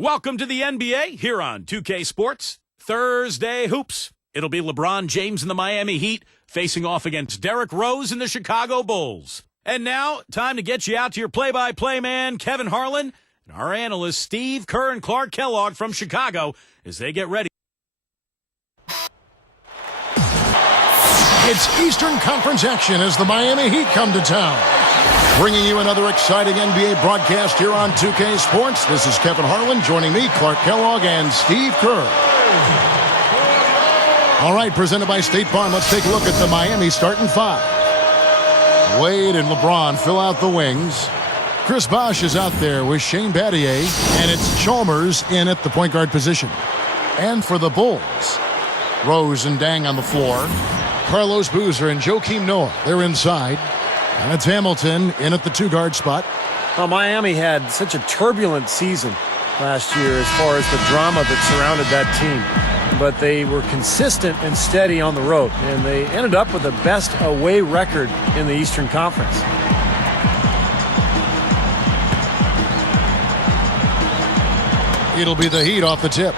Welcome to the NBA here on 2K Sports. Thursday Hoops. It'll be LeBron James and the Miami Heat facing off against Derrick Rose and the Chicago Bulls. And now, time to get you out to your play-by-play man, Kevin Harlan, and our analysts, Steve Kerr and Clark Kellogg from Chicago, as they get ready. It's Eastern Conference action as the Miami Heat come to town. Bringing you another exciting NBA broadcast here on 2K Sports. This is Kevin Harlan. Joining me, Clark Kellogg and Steve Kerr. All right, presented by State Farm. Let's take a look at the Miami starting five. Wade and LeBron fill out the wings. Chris Bosh is out there with Shane Battier, and it's Chalmers in at the point guard position. And for the Bulls, Rose and Dang on the floor. Carlos Boozer and Joakim Noah, they're inside. And it's Hamilton in at the two-guard spot. Well, Miami had such a turbulent season last year as far as the drama that surrounded that team. But they were consistent and steady on the road, and they ended up with the best away record in the Eastern Conference. It'll be the Heat off the tip.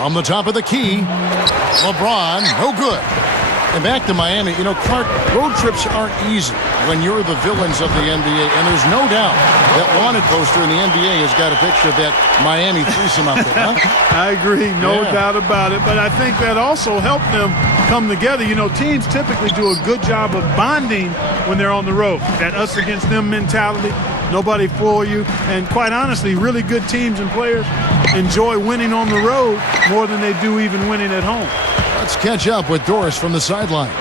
From the top of the key, LeBron, no good. And back to Miami. You know, Clark, road trips aren't easy when you're the villains of the NBA. And there's no doubt that wanted poster in the NBA has got a picture of that Miami threesome out there. Huh? I agree, no doubt about it. But I think that also helped them come together. You know, teams typically do a good job of bonding when they're on the road. That us against them mentality, nobody for you. And quite honestly, really good teams and players enjoy winning on the road more than they do even winning at home. Let's catch up with Doris from the sideline.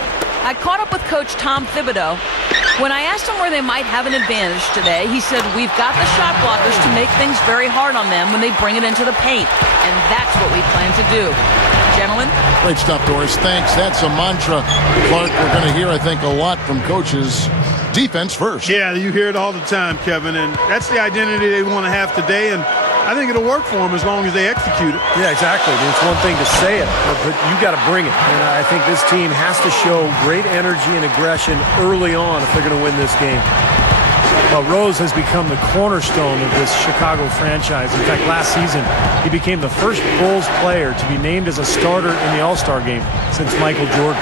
I caught up with Coach Tom Thibodeau. When I asked him where they might have an advantage today, he said, we've got the shot blockers to make things very hard on them when they bring it into the paint. And that's what we plan to do. Gentlemen? Great stuff, Doris. Thanks. That's a mantra, Clark, we're going to hear, I think, a lot from coaches. Defense first. Yeah, you hear it all the time, Kevin. And that's the identity they want to have today. And I think it'll work for them as long as they execute it. Yeah, exactly. It's one thing to say it, but you got to bring it. And I think this team has to show great energy and aggression early on if they're going to win this game. Well, Rose has become the cornerstone of this Chicago franchise. In fact, last season, he became the first Bulls player to be named as a starter in the All-Star game since Michael Jordan.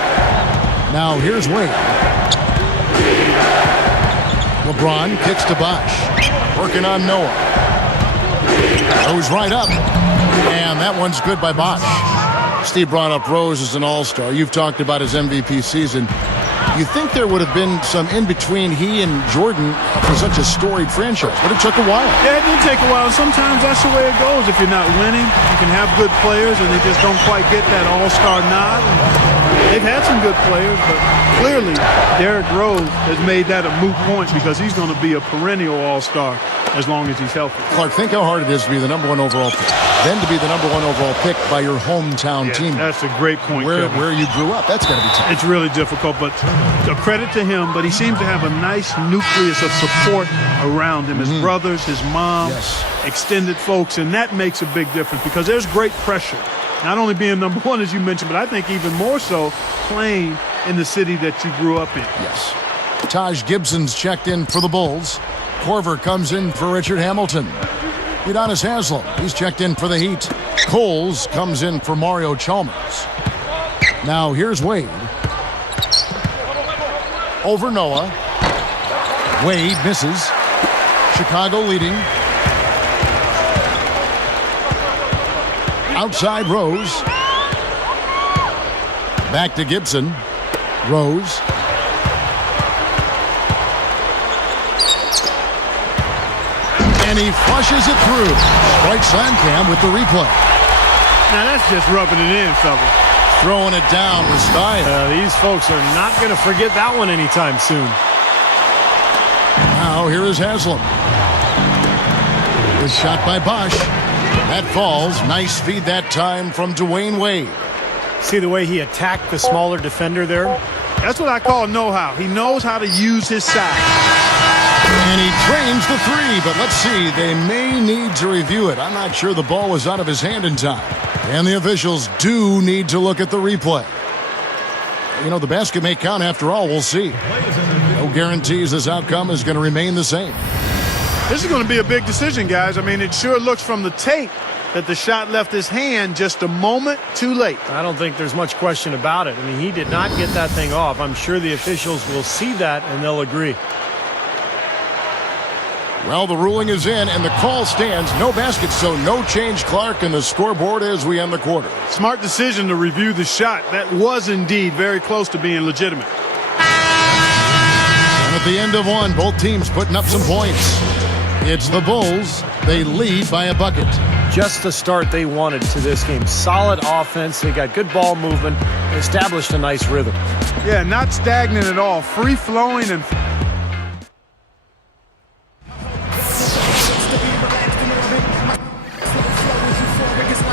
Now, here's Wade. LeBron kicks to Bosh. Working on Noah. Goes right up. And that one's good by Bosh. Steve brought up Rose as an all-star. You've talked about his MVP season. You think there would have been some in-between he and Jordan for such a storied franchise, but it took a while. Yeah, it did take a while. Sometimes that's the way it goes. If you're not winning, you can have good players, and they just don't quite get that all-star nod. They've had some good players, but clearly Derrick Rose has made that a moot point because he's going to be a perennial all-star as long as he's healthy. Clark, think how hard it is to be the #1 overall pick. Then to be the #1 overall pick by your hometown team. That's a great point, where you grew up. That's got to be tough. It's really difficult, but a credit to him. But he seems to have a nice nucleus of support around him. His brothers, his mom, extended folks, and that makes a big difference because there's great pressure. Not only being #1, as you mentioned, but I think even more so playing in the city that you grew up in. Yes. Taj Gibson's checked in for the Bulls. Korver comes in for Richard Hamilton. Udonis Haslem, he's checked in for the Heat. Coles comes in for Mario Chalmers. Now here's Wade. Over Noah. Wade misses. Chicago leading. Outside Rose. Back to Gibson. Rose. And he flushes it through. Strike slam cam with the replay. Now that's just rubbing it in, fellas. Throwing it down with style. These folks are not going to forget that one anytime soon. Now here is Haslem. This shot by Bosh. That falls. Nice feed that time from Dwayne Wade. See the way he attacked the smaller defender there? That's what I call know-how. He knows how to use his size. And he drains the three, but let's see. They may need to review it. I'm not sure the ball was out of his hand in time. And the officials do need to look at the replay. You know, the basket may count after all. We'll see. No guarantees this outcome is going to remain the same. This is going to be a big decision, guys. I mean, it sure looks from the tape that the shot left his hand just a moment too late. I don't think there's much question about it. I mean, he did not get that thing off. I'm sure the officials will see that and they'll agree. Well, the ruling is in and the call stands. No basket, so no change, Clark, and the scoreboard as we end the quarter. Smart decision to review the shot. That was indeed very close to being legitimate. And at the end of one, both teams putting up some points. It's the Bulls. They lead by a bucket. Just the start they wanted to this game. Solid offense. They got good ball movement. Established a nice rhythm. Yeah, not stagnant at all. Free-flowing and...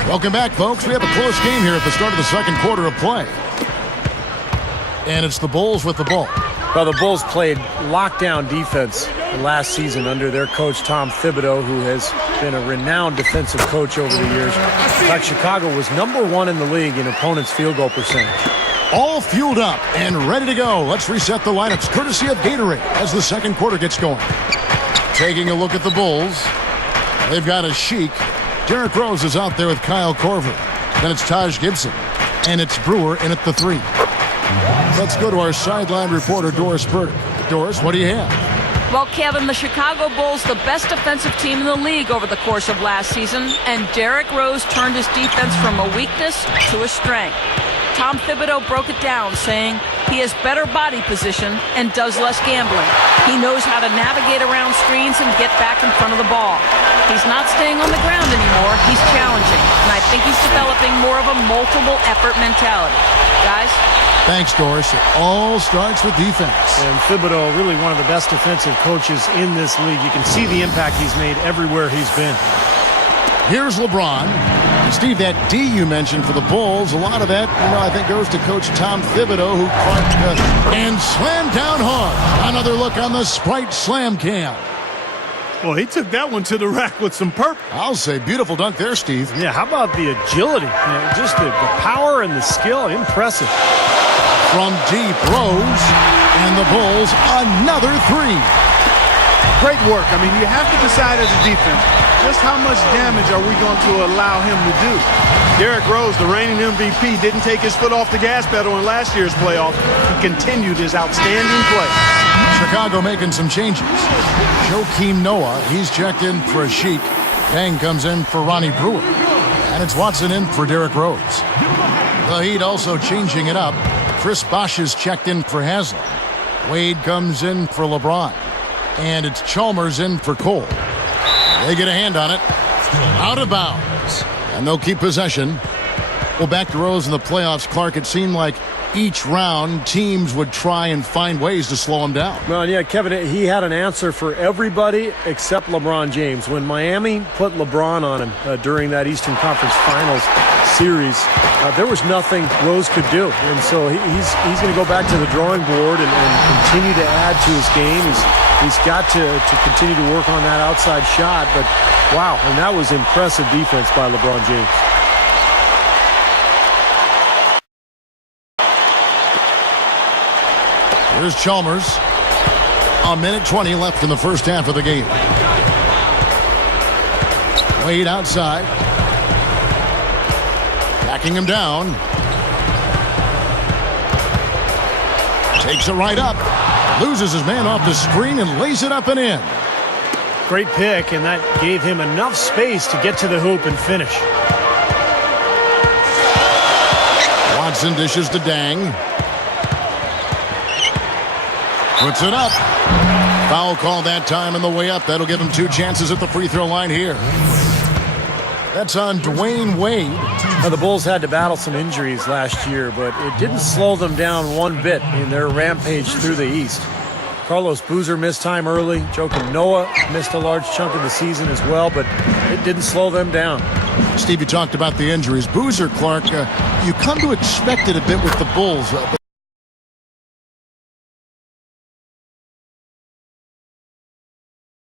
Welcome back, folks. We have a close game here at the start of the second quarter of play. And it's the Bulls with the ball. Well, the Bulls played lockdown defense last season under their coach, Tom Thibodeau, who has been a renowned defensive coach over the years. In fact, Chicago was #1 in the league in opponents' field goal percentage. All fueled up and ready to go. Let's reset the lineups courtesy of Gatorade as the second quarter gets going. Taking a look at the Bulls. They've got a Sheik. Derrick Rose is out there with Kyle Korver. Then it's Taj Gibson. And it's Brewer in at the 3. Let's go to our sideline reporter, Doris Burdick. Doris, what do you have? Well, Kevin, the Chicago Bulls, the best defensive team in the league over the course of last season, and Derrick Rose turned his defense from a weakness to a strength. Tom Thibodeau broke it down, saying he has better body position and does less gambling. He knows how to navigate around screens and get back in front of the ball. He's not staying on the ground anymore. He's challenging, and I think he's developing more of a multiple effort mentality. Guys? Thanks, Doris. It all starts with defense. And Thibodeau, really one of the best defensive coaches in this league. You can see the impact he's made everywhere he's been. Here's LeBron. And Steve, that D you mentioned for the Bulls, a lot of that, I think goes to Coach Tom Thibodeau, who caught and slammed down hard. Another look on the Sprite Slam Cam. Well, he took that one to the rack with some purpose. I'll say beautiful dunk there, Steve. Yeah, how about the agility? Just the power and the skill. Impressive. From deep, Rose, and the Bulls, another 3. Great work. I mean, you have to decide as a defense, just how much damage are we going to allow him to do? Derrick Rose, the reigning MVP, didn't take his foot off the gas pedal in last year's playoffs. He continued his outstanding play. Chicago making some changes. Joakim Noah, he's checked in for a Sheik. Kang comes in for Ronnie Brewer. And it's Watson in for Derrick Rose. The Heat also changing it up. Chris Bosh is checked in for Haslam. Wade comes in for LeBron. And it's Chalmers in for Cole. They get a hand on it. Out of bounds. And they'll keep possession. Well, back to Rose in the playoffs, Clark, it seemed like each round teams would try and find ways to slow him down. Well, yeah, Kevin, he had an answer for everybody except LeBron James. When Miami put LeBron on him during that Eastern Conference Finals series, there was nothing Rose could do. And so he's going to go back to the drawing board and continue to add to his game. He's got to continue to work on that outside shot. But, wow, and that was impressive defense by LeBron James. Here's Chalmers. A minute 20 left in the first half of the game. Wade outside. Backing him down. Takes it right up. Loses his man off the screen and lays it up and in. Great pick, and that gave him enough space to get to the hoop and finish. Watson dishes to Dang. Puts it up. Foul call that time on the way up. That'll give him 2 chances at the free throw line here. That's on Dwayne Wade. Now, the Bulls had to battle some injuries last year, but it didn't slow them down one bit in their rampage through the East. Carlos Boozer missed time early. Joakim Noah missed a large chunk of the season as well, but it didn't slow them down. Steve, you talked about the injuries. Boozer, Clark, you come to expect it a bit with the Bulls.